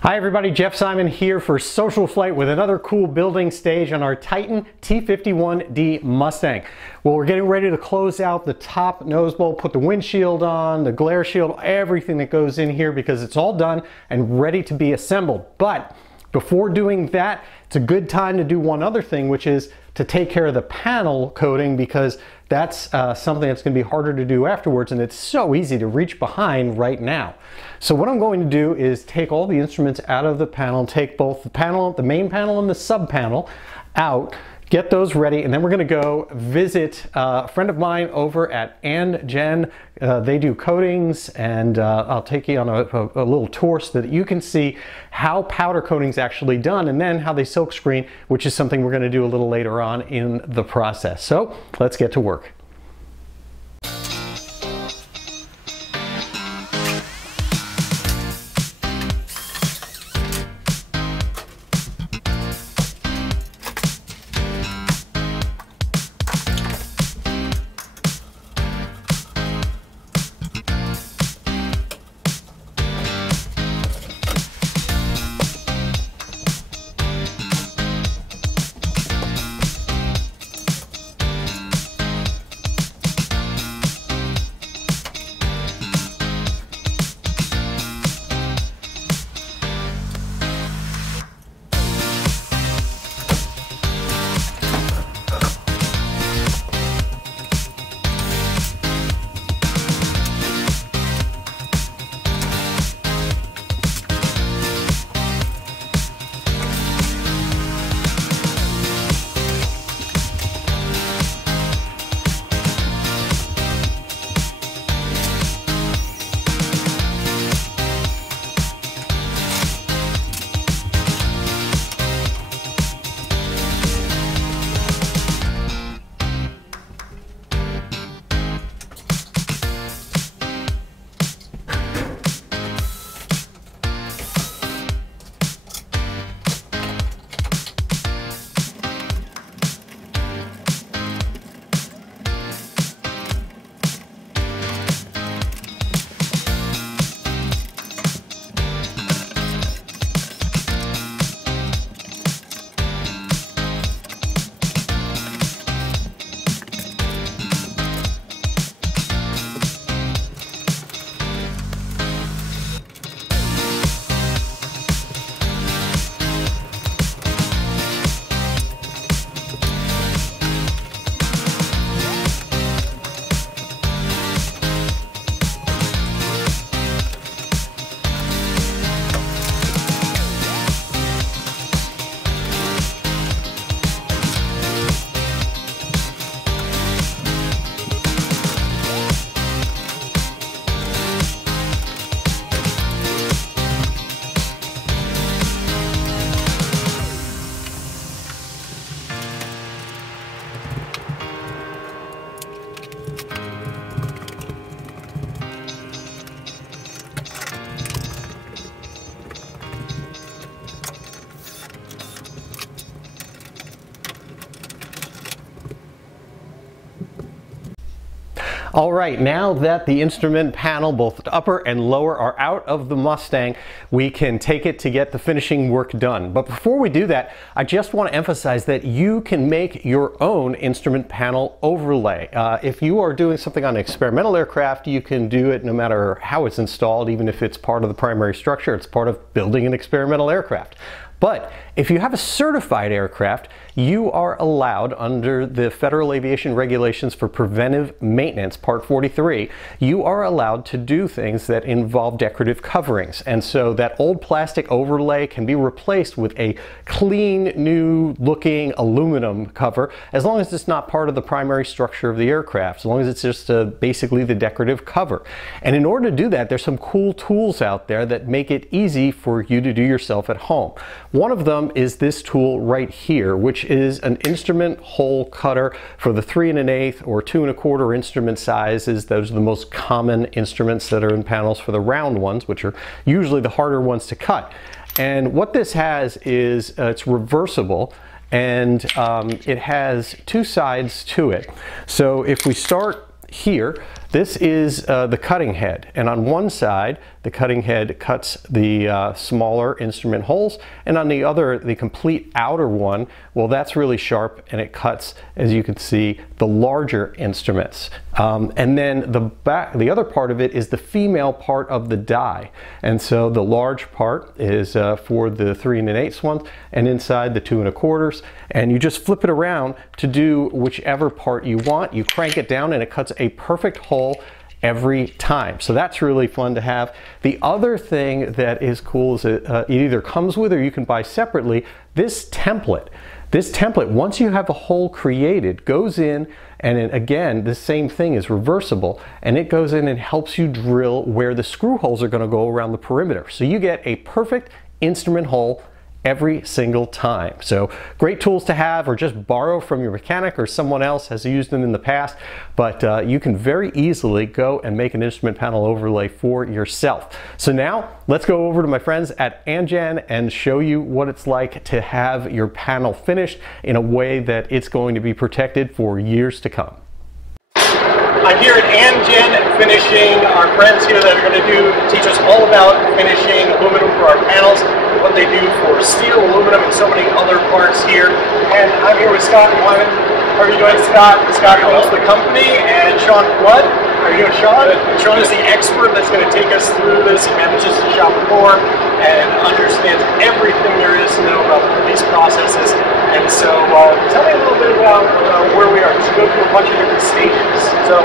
Hi everybody, Jeff Simon here for SocialFlight with another cool building stage on our Titan T-51D Mustang. Well, we're getting ready to close out the top nose bolt, put the windshield on, the glare shield, everything that goes in here because it's all done and ready to be assembled. But before doing that, it's a good time to do one other thing, which is to take care of the panel coating, because that's something that's going to be harder to do afterwards, and it's so easy to reach behind right now. So what I'm going to do is take all the instruments out of the panel, take both the panel, the main panel and the sub panel out, get those ready, and then we're going to go visit a friend of mine over at Jen. They do coatings, and I'll take you on a little tour so that you can see how powder coating is actually done, and then how they silk screen, which is something we're going to do a little later on in the process. So let's get to work. All right, now that the instrument panel, both upper and lower, are out of the Mustang, we can take it to get the finishing work done. But before we do that, I just want to emphasize that you can make your own instrument panel overlay. If you are doing something on an experimental aircraft, you can do it no matter how it's installed, even if it's part of the primary structure. It's part of building an experimental aircraft. But if you have a certified aircraft, you are allowed, under the Federal Aviation Regulations for Preventive Maintenance, Part 43, you are allowed to do things that involve decorative coverings. And so that old plastic overlay can be replaced with a clean, new looking aluminum cover, as long as it's not part of the primary structure of the aircraft, as long as it's just basically the decorative cover. And in order to do that, there's some cool tools out there that make it easy for you to do yourself at home. One of them is this tool right here, which is an instrument hole cutter for the 3 1/8 or 2 1/4 instrument sizes. Those are the most common instruments that are in panels for the round ones, which are usually the harder ones to cut. And what this has is it's reversible, and it has two sides to it. So if we start here, this is the cutting head, and on one side the cutting head cuts the smaller instrument holes, and on the other, the complete outer one, well, that's really sharp, and it cuts, as you can see, the larger instruments. And then the other part of it is the female part of the die, and so the large part is for the 3 1/8 ones, and inside the 2 1/4, and you just flip it around to do whichever part you want. You crank it down and it cuts a perfect hole every time. So that's really fun to have. The other thing that is cool is it either comes with or you can buy separately this template. This template, once you have a hole created, goes in, and then again, the same thing is reversible, and it goes in and helps you drill where the screw holes are going to go around the perimeter. So you get a perfect instrument hole every single time. So great tools to have, or just borrow from your mechanic or someone else has used them in the past, but you can very easily go and make an instrument panel overlay for yourself. So now let's go over to my friends at Amgen and show you what it's like to have your panel finished in a way that it's going to be protected for years to come. I'm here at Amgen finishing. Our friends here that are going to teach us all about finishing aluminum for our panels, what they do for steel, aluminum, and so many other parts here. And I'm here with Scott and Wyman. How are you doing, Scott? Scott owns the company, and Sean Flood. How are you doing, Sean? Sean is the expert that's going to take us through this. He manages the shop before and understands everything there is to know about these processes. And so tell me a little bit about where we are. Just go through a bunch of different stages. So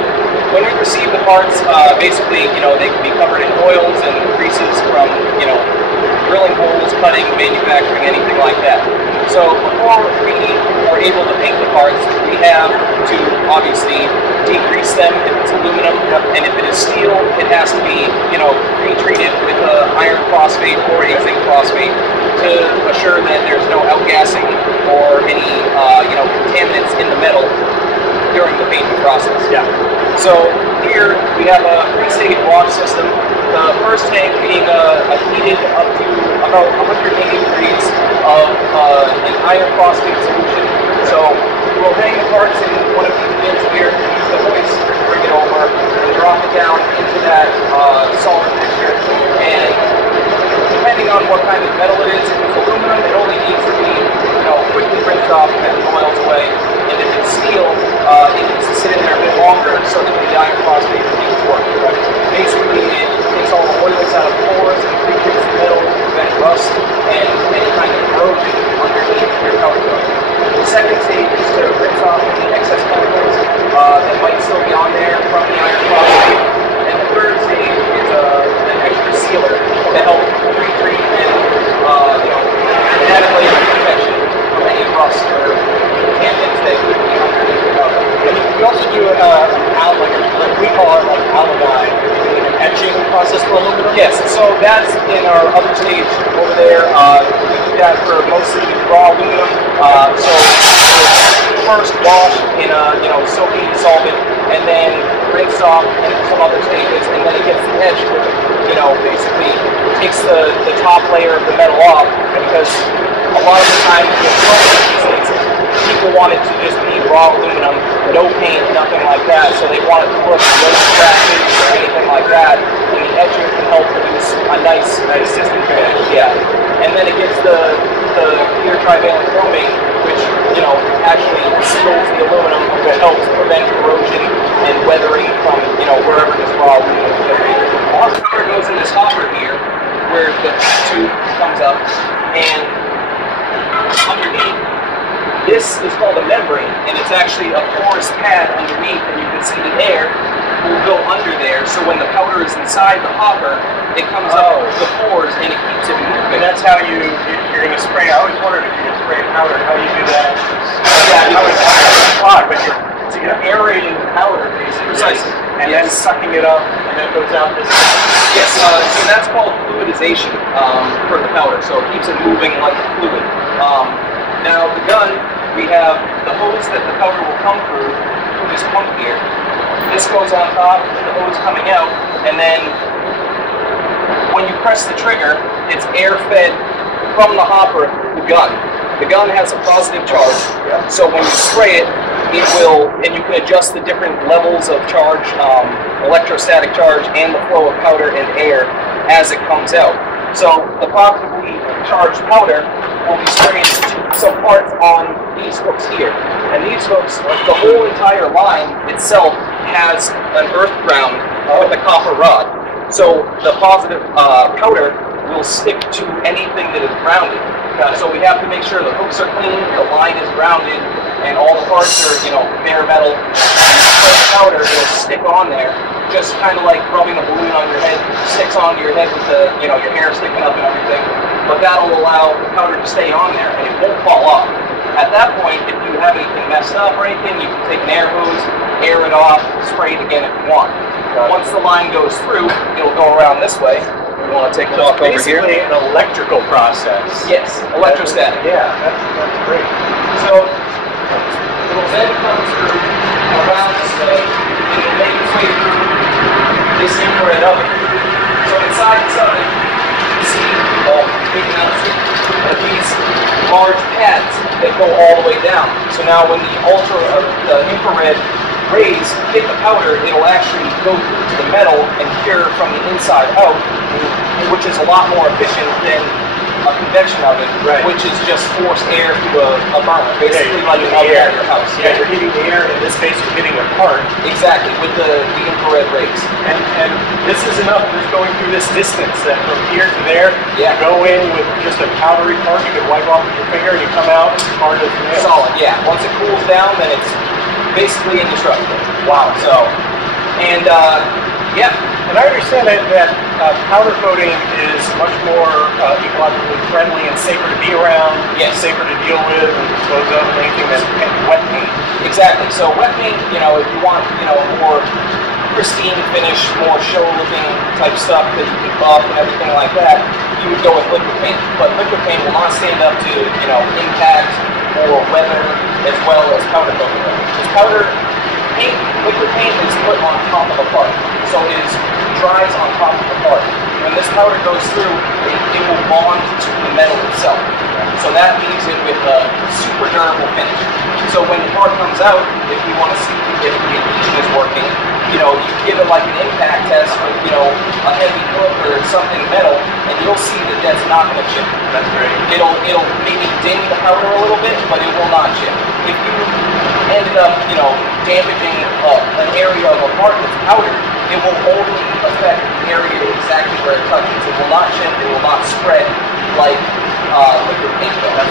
when we receive the parts, basically, they can be covered in oils and greases from, drilling holes, cutting, manufacturing, anything like that. So before we are able to paint the parts, we have to obviously degrease them if it's aluminum, and if it is steel, it has to be, pre-treated with iron phosphate or a zinc phosphate to assure that there's no outgassing or any, contaminants in the metal during the painting process. Yeah. So here we have a 3-stage wash system. The first tank being heated up to about 180 degrees of an iron phosphate solution. So we'll hang the parts in one of these bins here, use the hoist to bring it over, and drop it down into that solid mixture. And depending on what kind of metal it is, if it's aluminum, it only needs to be quickly rinsed off and oils away. And if it's steel, it needs to sit in there a bit longer so that the iron phosphate can work. Right? Basically, it takes all the oils out of pores and pre-treats the metal to prevent rust and any kind of corrosion underneath your powder coat. The second stage is to rinse off any excess chemicals that might still be on there from the iron phosphate. And the third stage is an extra sealer to help pre-treat and add a layer of protection from any rust or contaminants that could be underneath the cover. And we also do we call it Avidyne, an etching process for aluminum. Yes, so that's in our other stage over there. We do that for mostly raw aluminum. So first wash in a soapy solvent, and then rinse off in some other stages, and then it gets etched, which basically takes the top layer of the metal off, because a lot of the time with people want it to just be raw aluminum, no paint, nothing like that, so they want it to look no scratches or anything like that, and the etching can help produce a nice consistent finish. Yeah. And then it gets the clear trivalent chromate, which actually seals the aluminum, which helps prevent corrosion and weathering from wherever this raw aluminum is generated. The powder goes in this hopper here, where the tube comes up, and underneath, this is called a membrane, and it's actually a porous pad underneath, and you can see the air will go under there, so when the powder is inside the hopper, it comes up the pores and it keeps it moving. And that's how you're going to spray. I always wondered if you could spray powder, how you do that. Yeah, but you're aerating the powder, basically. Precisely. And then sucking it up, and then it goes out this way. Yes, so that's called fluidization for the powder, so it keeps it moving like fluid. Now the gun, we have the hose that the powder will come through this pump here. This goes on top, the hose coming out, and then when you press the trigger, it's air fed from the hopper to the gun. The gun has a positive charge, so when you spray it, it will, and you can adjust the different levels of charge, electrostatic charge, and the flow of powder and air as it comes out. So the positively charged powder will be sprayed to some parts on these hooks here. And these hooks, the whole entire line itself has an earth ground with a copper rod. So the positive powder will stick to anything that is grounded. So we have to make sure the hooks are clean, the line is grounded, and all the parts are, bare metal. And the powder will stick on there, just kind of like rubbing a balloon on your head, sticks onto your head with the, your hair sticking up and everything. But that'll allow the powder to stay on there, and it won't fall off. At that point, if you have anything messed up or anything, you can take an air hose, air it off, spray it again if you want. Once the line goes through, it'll go around this way. We want to take a walk over here. Basically an electrical process. Yes, electrostatic. Yeah, that's great. So it'll then come through around this way, and it'll make its way through this infrared oven. So inside this oven, you see big announcement of these large pads that go all the way down. So now when the infrared rays hit the powder, it'll actually go through to the metal and cure from the inside out, which is a lot more efficient than a convection oven, which is just forced air through a burner, basically like an oven at your house. Yeah, you're heating the air. In this case, you're hitting a part. Exactly, with the infrared rays. And this is enough. Just going through this distance, that from here to there, you go in with just a powdery part. You can wipe off with your finger, and you come out as hard as nails. Solid. Yeah. Once it cools down, then it's basically indestructible. Wow. So, and yeah. And I understand that powder coating is much more ecologically friendly and safer to be around, safer to deal with and dispose of than anything than wet paint. Exactly. So wet paint, if you want, more pristine finish, more show-looking type stuff that you can buff and everything like that, you would go with liquid paint. But liquid paint will not stand up to, impact or weather as well as powder coating. Because powder paint, liquid paint is put on top of a part. So it dries on top of the part. When this powder goes through, it will bond to the metal itself. So that leaves it with a super durable finish. So when the part comes out, if you want to see if the adhesion is working, you give it like an impact test with, a heavy hook or something metal, and you'll see that that's not going to chip. That's great. It'll maybe ding the powder a little bit, but it will not chip. If you ended up, damaging an area of a part that's powdered, it will only affect the area exactly where it touches. It will not chip, it will not spread like liquid paint does.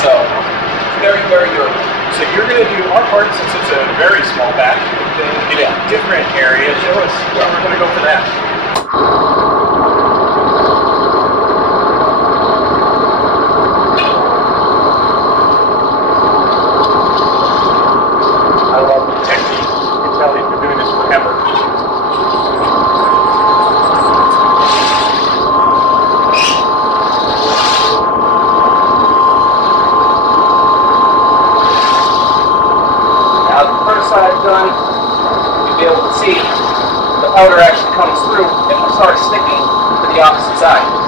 So, very, very durable. So you're going to do our part, since it's a very small batch, in a different area. Show us where we're going to go for that. I love the technique. You can tell you've been doing this forever. Done, you'll be able to see the powder actually comes through and will start sticking to the opposite side.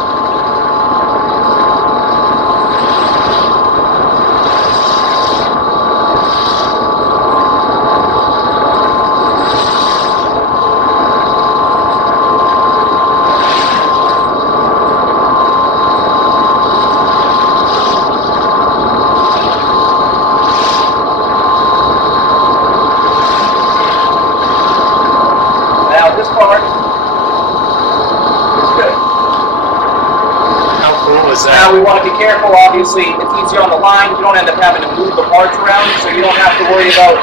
Now we want to be careful, obviously, it's easier on the line, you don't end up having to move the parts around, so you don't have to worry about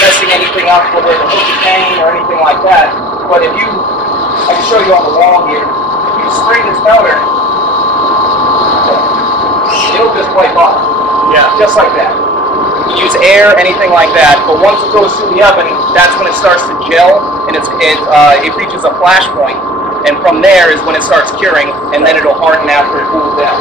messing anything up with the hook is hanging or anything like that. But if you, I can show you on the wall here, if you spray this powder, it'll just wipe off. Yeah. Just like that. You use air, anything like that, but once it goes through the oven, that's when it starts to gel, and it reaches a flash point. And from there is when it starts curing, and then it'll harden after it cools down.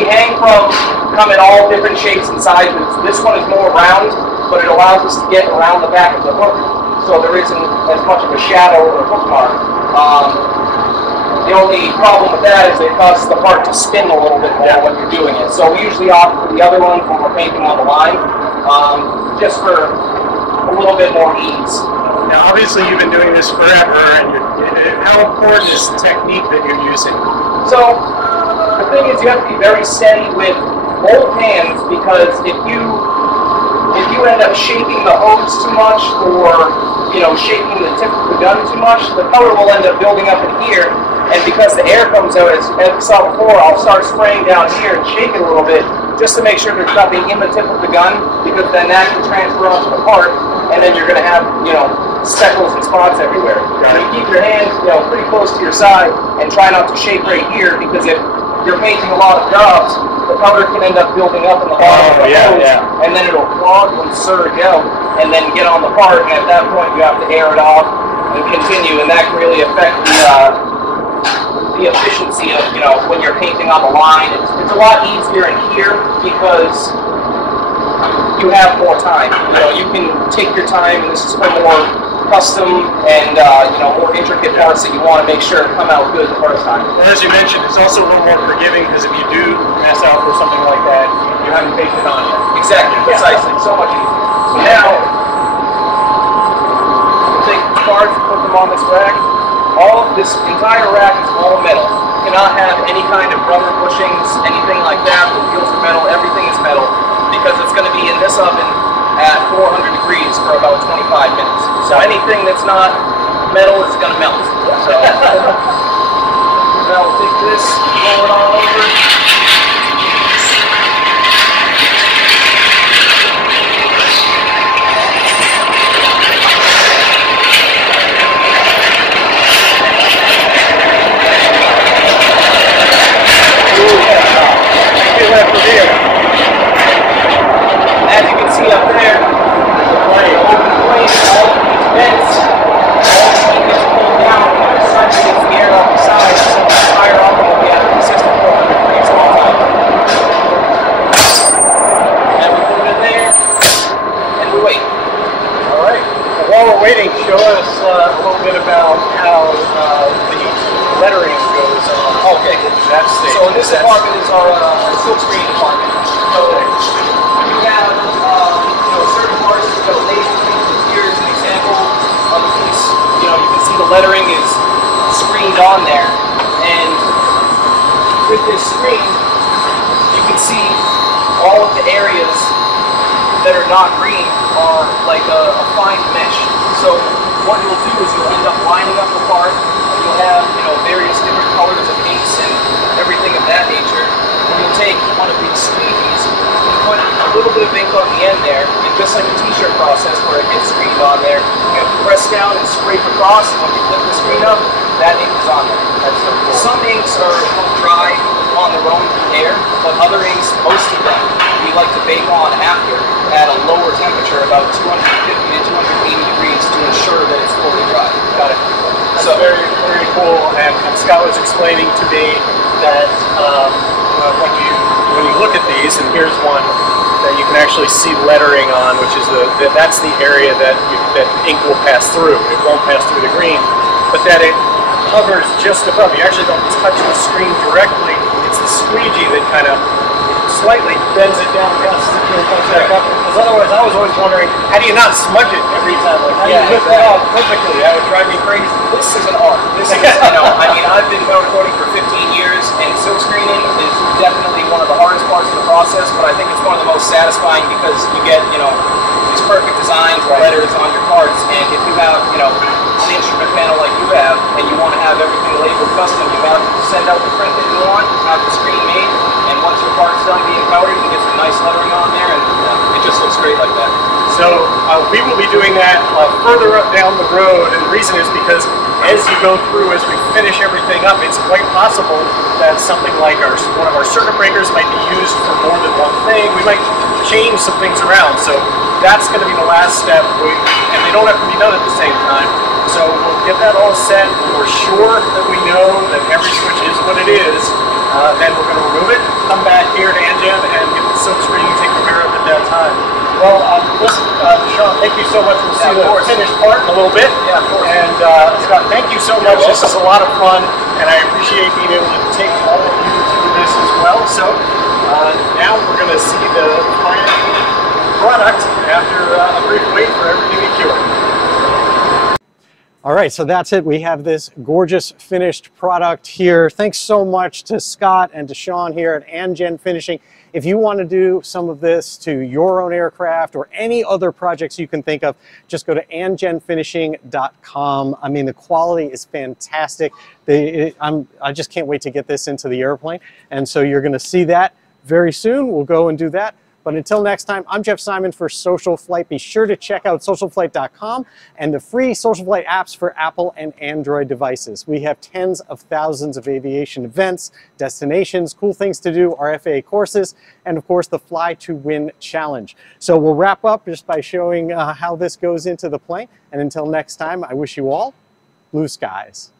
we hang from come in all different shapes and sizes. This one is more round, but it allows us to get around the back of the hook, so there isn't as much of a shadow or hook mark. The only problem with that is it causes the part to spin a little bit more when you're doing it. So we usually opt for the other one when we're painting on the line, just for a little bit more ease. Now, obviously, you've been doing this forever, and how important is the technique that you're using? So the thing is, you have to be very steady with both hands, because if you end up shaking the hose too much, or shaking the tip of the gun too much, the color will end up building up in here. And because the air comes out, as we saw before, I'll start spraying down here and shake it a little bit, just to make sure there's nothing in the tip of the gun, because then that can transfer onto the part, and then you're going to have, speckles and spots everywhere. So you keep your hand, pretty close to your side, and try not to shake right here, because if you're painting a lot of jobs, the color can end up building up in the bottom of the hose, and then it'll clog and surge out, and then get on the part, and at that point you have to air it off and continue, and that can really affect the efficiency of, when you're painting on the line. It's a lot easier in here because you have more time. You can take your time, and this is for more custom and more intricate parts that you want to make sure come out good the first time. Well, as you mentioned, it's also a little more forgiving, because if you do mess out or something like that, you haven't painted on yet. Exactly, precisely. So much easier. So now, we'll take the cards and put them on this rack. This entire rack is all metal. You cannot have any kind of rubber bushings, anything like that. The wheels are metal, everything is metal, because it's going to be in this oven at 400 degrees for about 25 minutes. So anything that's not metal is going to melt. So now we'll take this, roll it on over. As you can see up there, open plate, all of these vents, all of it gets pulled down, and the sun gets the air off the side, so the entire oven will be at a consistent 400 degrees all the time. And we put it in there, and we wait. All right. Well, while we're waiting, show us a little bit about how the lettering goes on. Okay. That stage. So in this department is our silkscreen department. So we have certain parts that go laser. Here's an example of a piece. You can see the lettering is screened on there, and with this screen, you can see all of the areas that are not green are like a fine mesh. So what you'll do is you'll end up lining up the part. You'll have various different colors of inks and everything of that nature. And you'll take one of these squeegees and put a little bit of ink on the end there, and just like a t-shirt process where it gets screened on there, you have to press down and scrape across, and when you flip the screen up, that ink is on there. That's so cool. Some inks are dry on their own through air, but other inks, most of them, we like to bake on after at a lower temperature, about 250 to 280 degrees, to ensure that it's fully dry. Got it. So very, very cool. And Scott was explaining to me that when you look at these, and here's one that you can actually see lettering on, which is that's the area that ink will pass through. It won't pass through the green, but that it hovers just above. You actually don't touch the screen directly. It's the squeegee that kind of slightly bends it down, comes back up. Because otherwise, I was always wondering, how do you not smudge it every time? Like, how do you lift it off perfectly? That would drive me crazy. This is an art. This is, I've been powder coating for 15 years, and silk screening is definitely one of the hardest parts of the process, but I think it's one of the most satisfying, because you get, these perfect designs, letters on your parts, and if you have, an instrument panel like you have, and you want to have everything labeled custom, you have to send out the print that you want, have the screen made, and once your part's done being powdered, you can get some nice lettering on there, and it just looks great like that. So we will be doing that further up down the road, and the reason is because as you go through, as we finish everything up, it's quite possible that something like one of our circuit breakers might be used for more than one thing. We might change some things around, so that's going to be the last step, and they don't have to be done at the same time. So we'll get that all set, and we're sure that we know that every switch is what it is. Then we're going to remove it, come back here to Angen and get the silk screening taken care of at that time. Well, listen, Sean, thank you so much. We'll see the finished part in a little bit. Yeah, of course. And Scott, thank you so much. This is a lot of fun, and I appreciate being able to take all of you through this as well. So now we're going to see the final product after a brief wait for everything to cure. All right, so that's it. We have this gorgeous finished product here. Thanks so much to Scott and to Sean here at Angen Finishing. If you want to do some of this to your own aircraft or any other projects you can think of, just go to angenfinishing.com. I mean, the quality is fantastic. I just can't wait to get this into the airplane. And so you're going to see that very soon. We'll go and do that. But until next time, I'm Jeff Simon for SocialFlight. Be sure to check out socialflight.com and the free SocialFlight apps for Apple and Android devices. We have tens of thousands of aviation events, destinations, cool things to do, RFA courses, and of course the Fly to Win Challenge. So we'll wrap up just by showing how this goes into the plane. And until next time, I wish you all blue skies.